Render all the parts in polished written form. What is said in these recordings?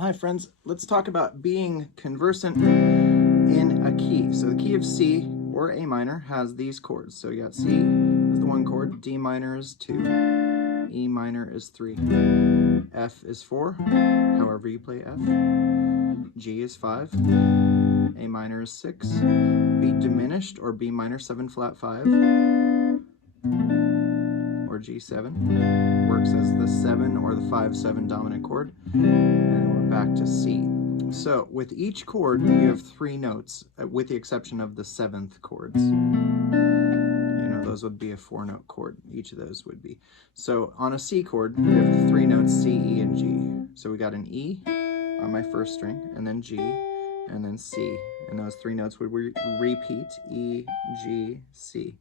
Hi friends, let's talk about being conversant in a key. So the key of C or A minor has these chords. So you got C is the one chord, D minor is 2, E minor is 3, F is 4, however you play F, G is 5, A minor is 6, B diminished or B minor 7 flat 5, or G7, works as the 7 or the 5-7 dominant chord, and we're back to C. So with each chord you have 3 notes, with the exception of the 7th chords. You know, those would be a 4-note chord, each of those would be. So on a C chord we have 3 notes, C, E, and G. So we got an E on my first string, and then G, and then C, and those 3 notes would repeat, E, G, C.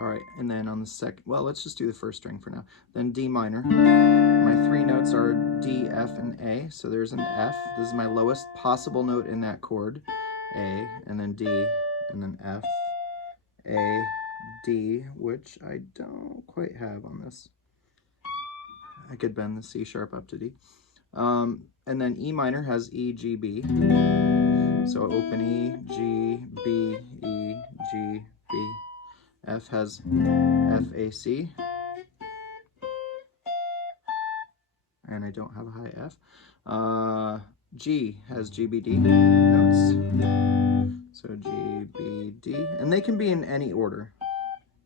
All right, and then on the second, well, let's just do the first string for now. Then D minor. My 3 notes are D, F, and A. So there's an F. This is my lowest possible note in that chord. A, and then D, and then F, A, D, which I don't quite have on this. I could bend the C sharp up to D. And then E minor has E, G, B. So open E, G, B, E, G, B. F has F, A, C, and I don't have a high F. G has G, B, D notes, so G, B, D, and they can be in any order.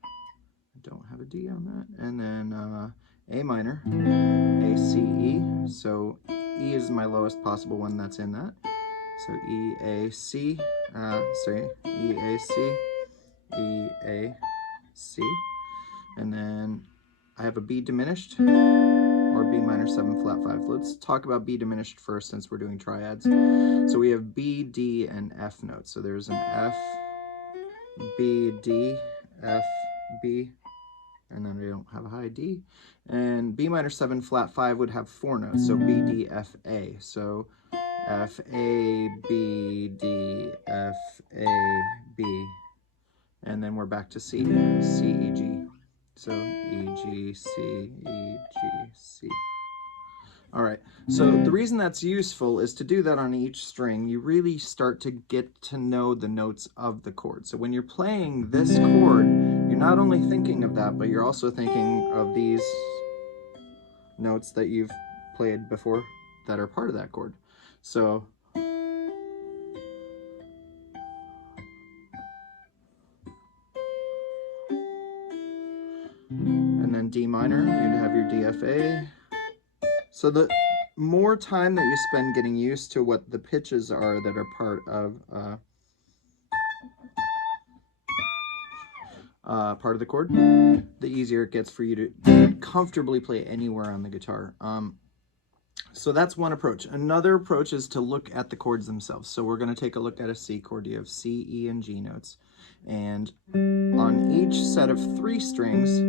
I don't have a D on that. And then A minor, A, C, E, so E is my lowest possible one that's in that. So E, A, C, E, A, C, E, A, C, and then I have a B diminished or B minor 7 flat 5. Let's talk about B diminished first since we're doing triads. So we have B, D, and F notes. So there's an F, B, D, F, B, and then we don't have a high D. And B minor 7 flat 5 would have 4 notes, so B, D, F, A. So F, A, B, D, F, A, B. And then we're back to C, C, E, G. So E, G, C, E, G, C. All right, so the reason that's useful is to do that on each string. You really start to get to know the notes of the chord. So when you're playing this chord, you're not only thinking of that, but you're also thinking of these notes that you've played before that are part of that chord. So and then D minor, you'd have your DFA. So the more time that you spend getting used to what the pitches are that are part of the chord, the easier it gets for you to comfortably play anywhere on the guitar. So that's one approach. Another approach is to look at the chords themselves. So we're going to take a look at a C chord. You have C, E, and G notes. And on each set of 3 strings,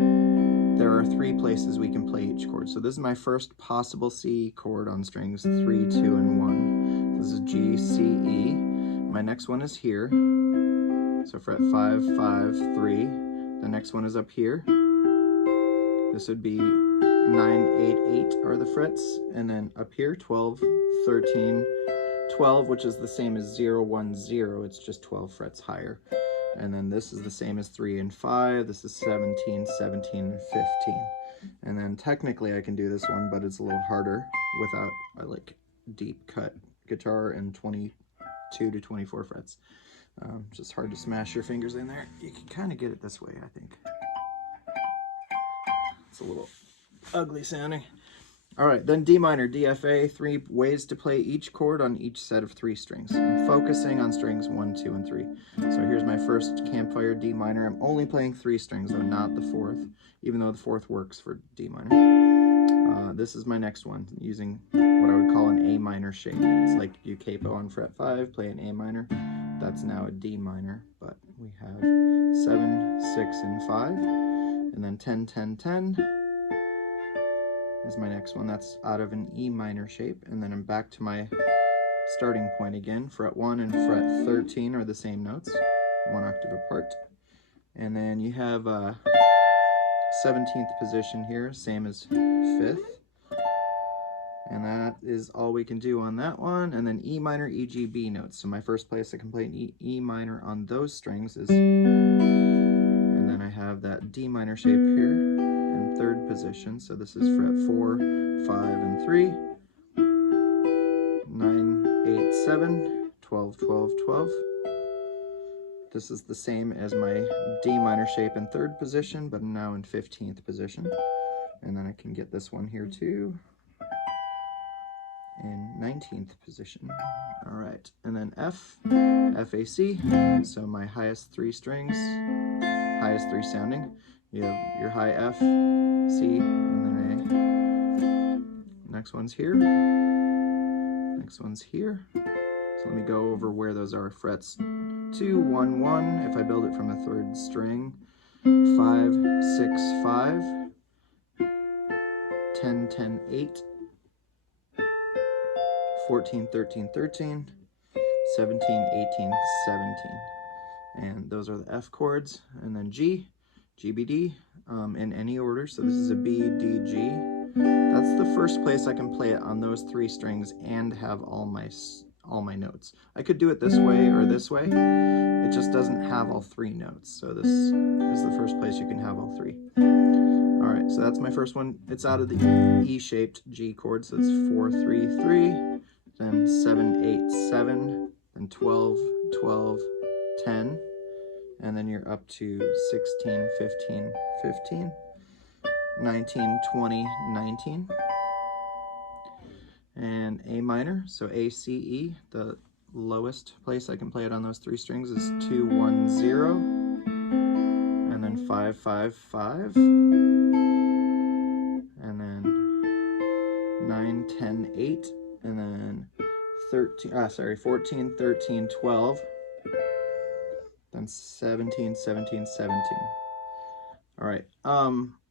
there are 3 places we can play each chord. So this is my first possible C chord on strings 3, 2, and 1. This is G, C, E. My next one is here. So fret 5, 5, 3. The next one is up here. This would be 9, 8, 8 are the frets. And then up here, 12, 13, 12, which is the same as 0, 1, 0. It's just 12 frets higher. And then this is the same as 3 and 5. This is 17, 17, and 15. And then technically I can do this one, but it's a little harder without a like deep cut guitar and 22 to 24 frets. Just hard to smash your fingers in there. You can kind of get it this way, I think. It's a little ugly sounding. All right, then D minor, DFA, 3 ways to play each chord on each set of 3 strings. I'm focusing on strings 1, 2, and 3. So here's my first campfire D minor. I'm only playing 3 strings though, not the 4th, even though the 4th works for D minor. This is my next one, using what I would call an A minor shape. It's like you capo on fret 5, play an A minor. That's now a D minor, but we have 7, 6, and 5, and then 10, 10, 10. Is my next one. That's out of an E minor shape, and then I'm back to my starting point again. Fret 1 and fret 13 are the same notes, 1 octave apart. And then you have 17th position here, same as 5th. And that is all we can do on that one. And then E minor, E, G, B notes. So my first place I can play an E minor on those strings is, and then I have that D minor shape here in third position. So this is fret 4, 5, and 3, 9, 8, 7, 12, 12, 12. This is the same as my D minor shape in third position, but now in 15th position. And then I can get this one here too in 19th position. All right, and then F, F, A, C. So my highest three strings, highest three sounding. You have your high F, C, and then A. Next one's here. Next one's here. So let me go over where those are. Frets 2, 1, 1. If I build it from a third string, 5, 6, 5, 10, 10, 8, 14, 13, 13, 17, 18, 17. And those are the F chords. And then G, G, B, D, in any order. So this is a B, D, G. That's the first place I can play it on those three strings and have all my notes. I could do it this way or this way. It just doesn't have all three notes. So this is the first place you can have all three. All right, so that's my first one. It's out of the E-shaped G chord, so it's 4, 3, 3, then 7, 8, 7, then 12, 12, 10, and then you're up to 16, 15, 15, 19, 20, 19, and A minor, so A, C, E. The lowest place I can play it on those three strings is 2, 1, 0, and then 5, 5, 5, and then 9, 10, 8, and then 14, 13, 12, then 17, 17, 17. All right,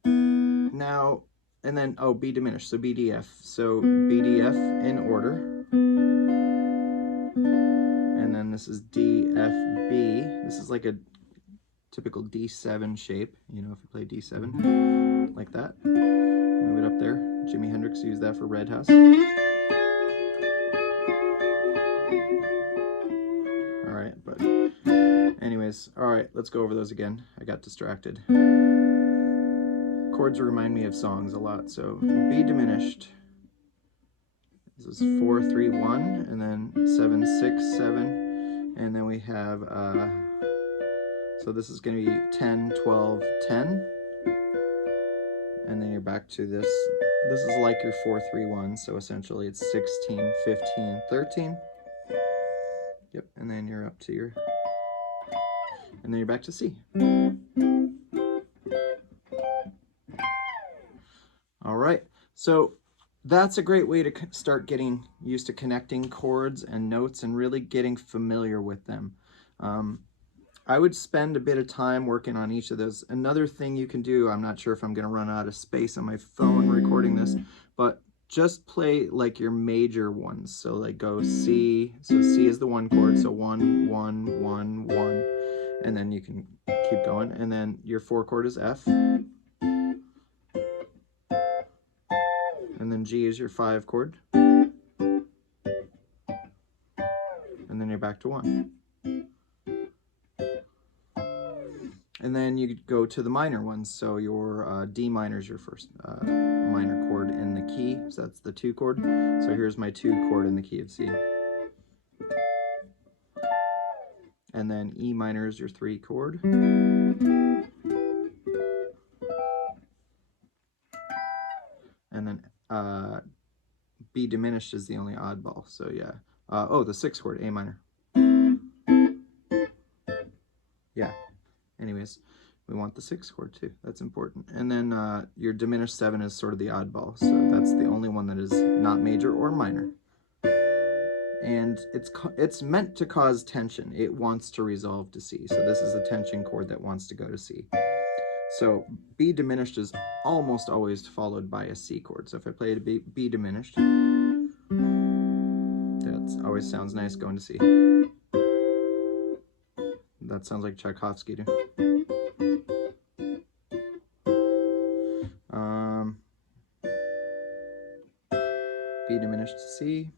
now, and then, oh, B diminished, so B, D, F. So B, D, F in order. And then this is D, F, B. This is like a typical D7 shape, you know, if you play D7, like that. Move it up there. Jimi Hendrix used that for Red House. All right, but anyways, all right, let's go over those again. I got distracted. Chords remind me of songs a lot, so B diminished. This is 4, 3, 1, and then 7, 6, 7, and then we have, so this is going to be 10, 12, 10, and then you're back to this. This is like your 4, 3, 1, so essentially it's 16, 15, 13. Yep, and then you're up to your, and then you're back to C. All right, so that's a great way to start getting used to connecting chords and notes and really getting familiar with them. I would spend a bit of time working on each of those. Another thing you can do, I'm not sure if I'm going to run out of space on my phone recording this, but just play like your major ones. So like go C, so C is the 1 chord, so 1, 1, 1, 1, and then you can keep going. And then your 4 chord is F. And then G is your 5 chord. And then you're back to 1. And then you go to the minor ones. So your D minor is your first minor chord in the key. So that's the 2 chord. So here's my 2 chord in the key of C. And then E minor is your 3 chord. And then B diminished is the only oddball, so yeah. Oh, the 6 chord, A minor. Yeah, anyways, we want the 6 chord too, that's important. And then your diminished 7 is sort of the oddball, so that's the only one that is not major or minor. And it's meant to cause tension. It wants to resolve to C, so this is a tension chord that wants to go to C. So B diminished is almost always followed by a C chord. So if I play a B diminished, that always sounds nice going to C. That sounds like Tchaikovsky too. B to C,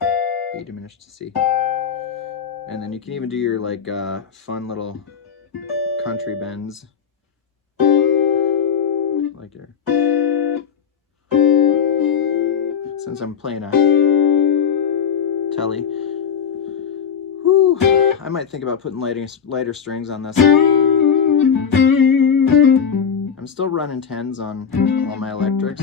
B diminished to C. And then you can even do your like fun little country bends. Like your, since I'm playing a telly, whew, I might think about putting lighter strings on this. I'm still running 10s on all my electrics.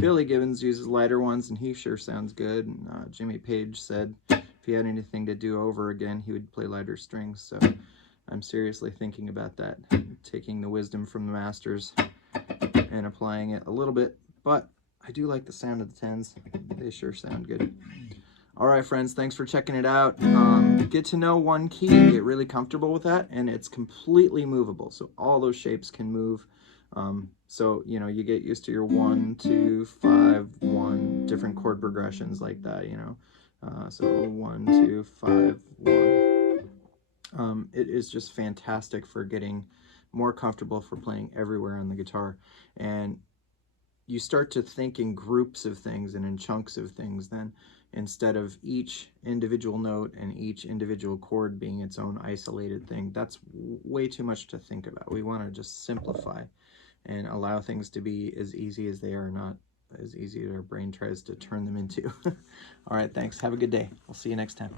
Billy Gibbons uses lighter ones, and he sure sounds good. And, Jimmy Page said if he had anything to do over again, he would play lighter strings. So I'm seriously thinking about that, taking the wisdom from the masters and applying it a little bit. But I do like the sound of the 10s. They sure sound good. All right, friends, thanks for checking it out. Get to know one key and get really comfortable with that, and it's completely movable. So all those shapes can move. So, you know, you get used to your 1, 2, 5, 1, different chord progressions like that, you know. So 1, 2, 5, 1. It is just fantastic for getting more comfortable for playing everywhere on the guitar. And you start to think in groups of things and in chunks of things then, instead of each individual note and each individual chord being its own isolated thing. That's way too much to think about. We want to just simplify and allow things to be as easy as they are, not as easy as our brain tries to turn them into. All right, thanks. Have a good day. We'll see you next time.